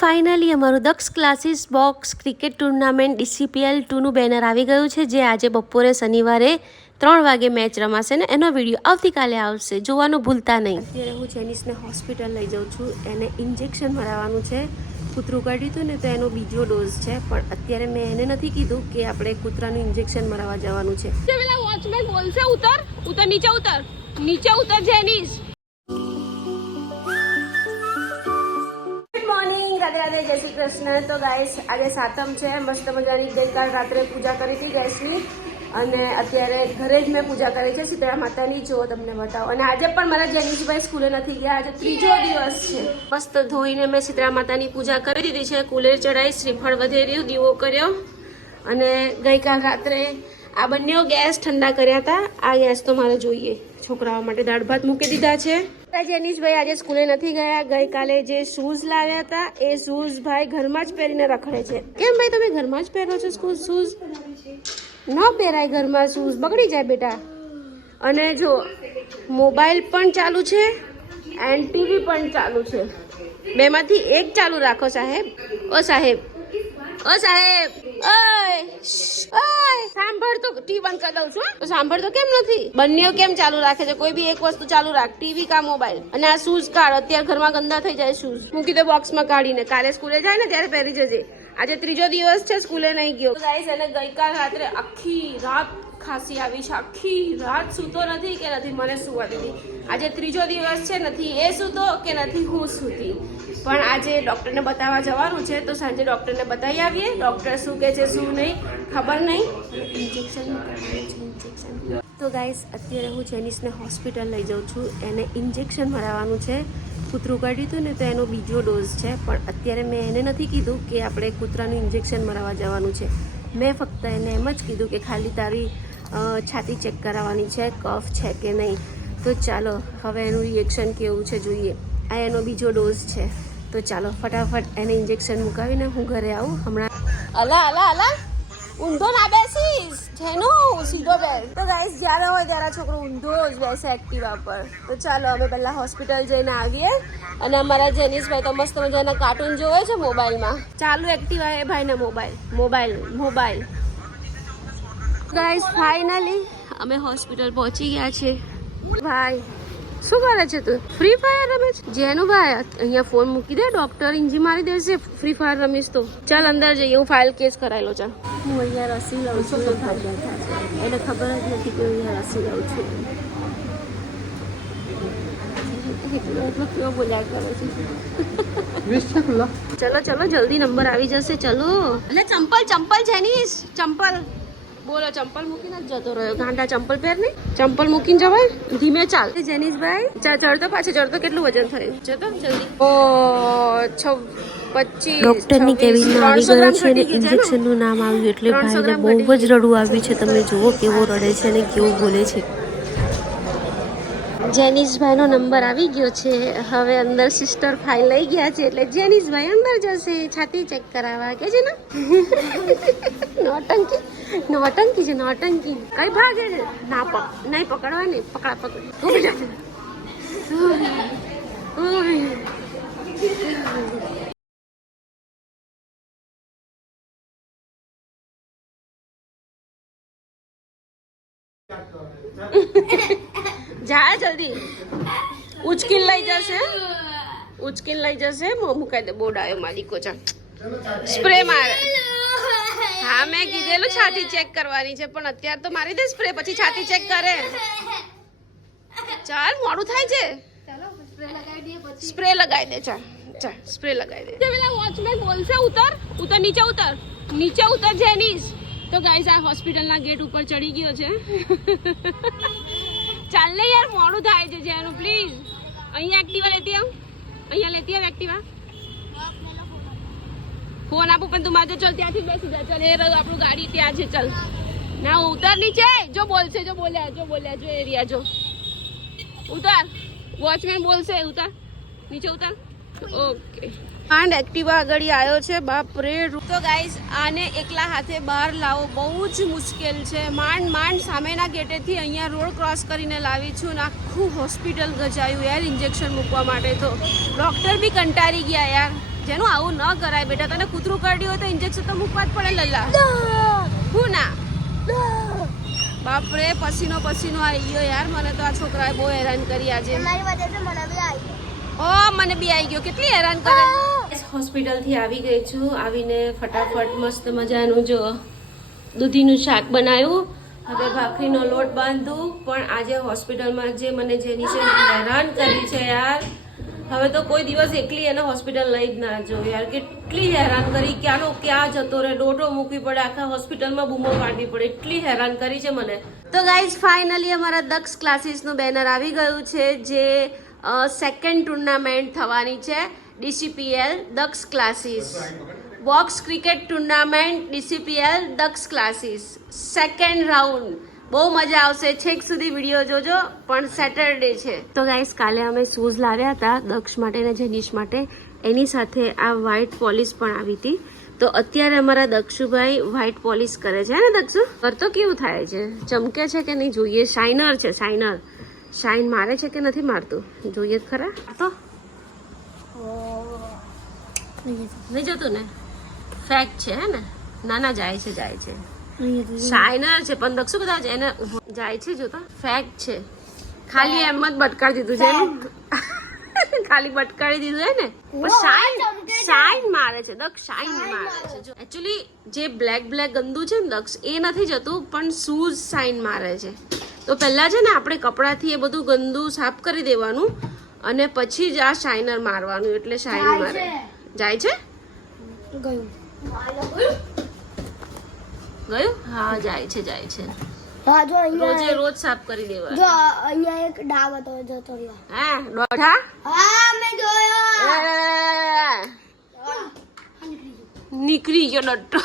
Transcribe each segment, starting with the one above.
Finally અમારું Daksh classes box cricket tournament DCPL 2નું banner આવી ગયું છે, જે આજે બપોરે શનિવારે 3 વાગે મેચ રમાશે ને એનો વિડીયો આવતીકાલે આવશે, જોવાનું ભૂલતા નહીં. અત્યારે હું જેનિસને હોસ્પિટલ લઈ જાઉં છું, એને ઇન્જેક્શન મરાવવાનું છે. કૂતરું કાઢ્યું હતું ને તો એનો બીજો ડોઝ છે, પણ અત્યારે મેં એને નથી કીધું કે આપણે કૂતરાનું ઇન્જેક્શન મરાવવા જવાનું છે. પેલા વોચમેન બોલશે ઉતર ઉતર નીચે ઉતર જેનિસ. રાધે રાધે, જય શ્રી કૃષ્ણ. તો ગાઈસ આજે સાતમ છે, મસ્ત મજાની ગઈકાલ રાત્રે પૂજા કરી હતી ગેસની, અને અત્યારે ઘરે જ મેં પૂજા કરી છે શીતળા માતાની. જો તમને બતાવો. અને આજે પણ મારા જેનિશભાઈ સ્કૂલે નથી ગયા, આજે ત્રીજો દિવસ છે. મસ્ત ધોઈને મેં શીતળા માતાની પૂજા કરી દીધી છે, કુલેર ચડાઈ, શ્રીફળ વધેર્યું, દીવો કર્યો. અને ગઈકાલ રાત્રે આ બંને ગેસ ઠંડા કર્યા હતા. આ ગેસ તો મારે જોઈએ, છોકરાઓ માટે દાળ ભાત મૂકી દીધા છે. જેનિશભાઈ આજે સ્કૂલે નથી ગયા. ગઈકાલે જે શૂઝ લાવ્યા હતા એ શૂઝ ભાઈ ઘરમાં જ પહેરીને રખડે છે. કેમ ભાઈ તમે ઘરમાં જ પહેરો છો શૂઝ? ન પહેરાય ઘરમાં, શૂઝ બગડી જાય બેટા. અને જો મોબાઈલ પણ ચાલુ છે એન્ડ ટીવી પણ ચાલુ છે, બેમાંથી એક ચાલુ રાખો સાહેબ. ઓ સાહેબ, ઓ સાહેબ, ઓય સાંભળ તો, ટીવી બંધ કરી દઉં છું. તો સાંભળ તો કેમ નથી? બંને કેમ ચાલુ રાખે છે? કોઈ બી એક વસ્તુ ચાલુ રાખ, ટીવી કા મોબાઈલ. અને આ શૂઝ કાઢ, અત્યારે ઘરમાં ગંદા થઈ જાય શૂઝ. મૂકી દે બોક્સમાં કાઢીને, કાલે સ્કૂલે જાય ને ત્યારે પહેરી જજે. આજે ત્રીજો દિવસ છે, સ્કૂલે નહીં ગયો. ગાઈસ એને ગઈકાલ રાત્રે આખી રાત ખાંસી આવી છે, આખી રાત સૂતો નથી કે નથી મને સુવા દીધી. આજે ત્રીજો દિવસ છે, નથી એ સૂતો કે નથી હું સૂતી. પણ આજે ડૉક્ટરને બતાવવા જવાનું છે, તો સાંજે ડૉક્ટરને બતાવી આવીએ. ડૉક્ટર શું કહે છે શું નહીં ખબર નહીં. ઇન્જેક્શન. તો ગાઈસ અત્યારે હું જેનિસને હોસ્પિટલ લઈ જાઉં છું, એને ઇન્જેક્શન મરાવવાનું છે. કૂતરું કાઢ્યું હતું ને તો એનો બીજો ડોઝ છે, પણ અત્યારે મેં એને નથી કીધું કે આપણે કૂતરાનું ઇન્જેક્શન મરાવવા જવાનું છે. મેં ફક્ત એને એમ જ કીધું કે ખાલી તારી છાતી ચેક કરાવવાની છે, કફ છે કે નહીં. તો ચાલો હવે એનું રિએક્શન કેવું છે જોઈએ. આ એનો બીજો ડોઝ છે, તો ચાલો ફટાફટ એને ઇન્જેક્શન મુકાવીને હું ઘરે આવું હમણાં. અલા અલા અલા, ઊંધો ના બેસીસ જેનું, સીધો બેસ. તો ગાઈસ જ્યારે હોય ત્યારે છોકરો ઊંધો જ બેસે એક્ટિવા પર. તો ચાલો અમે પહેલા હોસ્પિટલ જઈને આવીએ. અને અમારા જેનિસભાઈ તો મસ્ત મજાના કાર્ટૂન જોવે છે મોબાઈલમાં. ચાલુ એક્ટિવા એ ભાઈને મોબાઈલ. ગાઈસ ફાઇનલી અમે હોસ્પિટલ પહોંચી ગયા છે. ભાઈ શું કરે છે તું? ફ્રી ફાયર રમે છે? જેનું ભાઈ અહીંયા ફોન મૂકી દે, ડોક્ટર ઇન્જી મારી દેશે ફ્રી ફાયર રમીશ તો. ચાલ અંદર જઈએ, હું ફાઇલ કેસ કરાયેલો. ચાલ હું અહીંયા રસી લઉં છું, એને ખબર જ નથી કે અહીંયા રસી લઉં છું. કેવો બોલ્યા કરે છે. ચલો જલ્દી નંબર આવી જશે. ચલો એટલે ચંપલ જેનિસ, ચંપલ બોલો. ચંપલ મૂકીને જ જતો રહ્યો, ગાંડા. ચંપલ પહેર ને, ચંપલ મૂકીને જવાય. ધીમે ચાલ જેનિસભાઈ. ચડતો પાછો ચડતો. કેટલું વજન થયું? જતો જલ્દી. ઓ 25. ડોક્ટરની કેબિનમાં આવી ગયો છે અને ઇન્જેક્શનનું નામ આવ્યું એટલે ભાઈને બહુ જ રડવું આવ્યું છે. તમે જુઓ કેવો રડે છે અને કેવું બોલે છે. જેનિસભાઈનો નંબર આવી ગયો છે. હવે અંદર સિસ્ટર ફાઇલ લઈ ગયા છે, એટલે જેનિસભાઈ અંદર જશે છાતી ચેક કરાવવા. કે છે ને નોટંકી છે, નોટંકી. કઈ ભાગે છે? નહીં પકડવા નહીં, પકડ. જા જલ્દી. ઉચકીને લઈ જશે. મુકાઈ દે. બોર્ડ આવ્યો માલિકો. ચાલ સ્પ્રે મારે. હા મેં કીધેલું છાતી ચેક કરવાની છે, પણ અત્યારે તો મારી દે સ્પ્રે, પછી છાતી ચેક કરે. ચાલ મોડું થાય છે. સ્પ્રે લગાવી દે. ચાલ સ્પ્રે લગાવી દે. પેલા વોચમેન બોલશે ઉતર નીચે ઉતર જેનિસ. તો ગાઈસ આ હોસ્પિટલના ગેટ ઉપર ચડી ગયો છે. ચાલ ને યાર, મોડું થાય છે જેનું. પ્લીઝ અહીંયા એક્ટિવા લેતી આવ. એક્ટિવા ફોન આપું પણ તું મારે. ચાલ ત્યાંથી બેસી જા. ચાલ એ રહ્યું આપણું ગાડી ત્યાં છે. ચાલ ના ઉતર નીચે. જો બોલશે, જો બોલ્યા જો એરિયા જો. ઉતર. વોચમેન બોલશે ઉતર નીચે. ઓકે. માંડ એક્ટિવા આગળ આવ્યો છે. બાપ રે. તો ગાઈસ આને એકલા હાથે બહાર લાવો બહુ જ મુશ્કેલ છે. માંડ સામેના ગેટેથી અહીંયા રોડ ક્રોસ કરીને લાવી છું ને આખું હોસ્પિટલ ગજાયું યાર ઇન્જેક્શન મૂકવા માટે. તો ડૉક્ટર બી કંટાળી ગયા યાર. જેનું આવું ન કરાય બેટા, તને કૂતરું કરડ્યું હોય તો ઇન્જેક્શન તો મૂકવા જ પડે લલ્લા. હું ના બાપરે, પસીનો આવી ગયો યાર. મને તો આ છોકરાએ બહુ હેરાન કરી આજે. ઓ મને બી આવી ગયો. કેટલી હેરાન કરે. હોસ્પિટલ થી આવી ગઈ છું. આવીને ફટાફટ મસ્ત મજાનું જો દૂધીનું શાક બનાવ્યું. હવે ભાખરીનો લોટ બાંધું. પણ આજે હોસ્પિટલમાં જે મને જેની છે હેરાન કરી છે યાર. હવે તો કોઈ દિવસ એકલી એને હોસ્પિટલ લઈ જ ના જો યાર. કેટલી હેરાન કરી. ક્યાંનો ક્યાં જતો રહે, ડોડો મૂકવી પડે, આખા હોસ્પિટલમાં બૂમો પાડવી પડે. એટલી હેરાન કરી છે મને. તો ગાઈઝ ફાઇનલી અમારા દક્ષ ક્લાસીસનું બેનર આવી ગયું છે, જે સેકન્ડ ટુર્નામેન્ટ થવાની છે. DCPL Daksh classes box cricket tournament DCPL Daksh classes second round. બહુ મજા આવશે. છેક સુધી વિડીયો જોજો. પણ સેટરડે છે. તો ગાઈસ કાલે અમે શૂઝ લાવ્યા હતા દક્ષ માટે ને જેનિશ માટે. એની સાથે આ વ્હાઇટ પોલિશ પણ આવી હતી. તો અત્યારે અમારા દક્ષુભાઈ વ્હાઇટ પોલિશ કરે છે ને દક્ષુ? કરતો કેવું થાય છે? ચમકે છે કે નહીં જોઈએ. શાઇનર છે, શાઇનર. શાઇન મારે છે કે નથી મારતું જોઈએ ખરા. તો નહીં જતું ને? ફેક્ટ છે હે ને? ના જાય છે, જાય છે. શાઇનર છે પણ દક્ષુ કદાચ એને જાય છે. જોતા ફેક્ટ છે. ખાલી એમ જ બટકાડી દીધું છે એનું. ખાલી બટકાડી દીધું હે ને. પણ શાઇન મારે છે દક્ષ. શાઇન મારે છે. જો એકચ્યુઅલી જે બ્લેક ગંદુ છે ને દક્ષ, એ નથી જતું, પણ શૂઝ શાઇન મારે છે. તો પહેલા છે ને આપણે કપડાથી એ બધું ગંદુ સાફ કરી દેવાનું અને પછી જ આ શાઇનર મારવાનું. એટલે શાઇન મારે. જાય છે? ગયું? હા જાય છે, જાય છે. હા જો અહીંયા રોજ સાફ કરી દેવા. જો અહીંયા એક ડાઘ હતો જતો રહ્યો. હા દોઢા. હા મેં જોયો. નીકળી ગયો ડટ્ટો.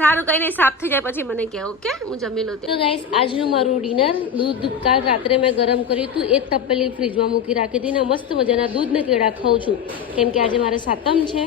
સારું કઈ નહીં, સાફ થઈ જાય પછી મને કહે. ઓકે, હું જમી લઉં. તો ગાઈસ આજનું મારું ડિનર દૂધ કાલ રાત્રે મેં ગરમ કર્યું હતું. એ તપેલી ફ્રીજમાં મૂકી રાખી હતી ને મસ્ત મજાના દૂધ ને કેળા ખાઉં છું, કેમ કે આજે મારે સાતમ છે.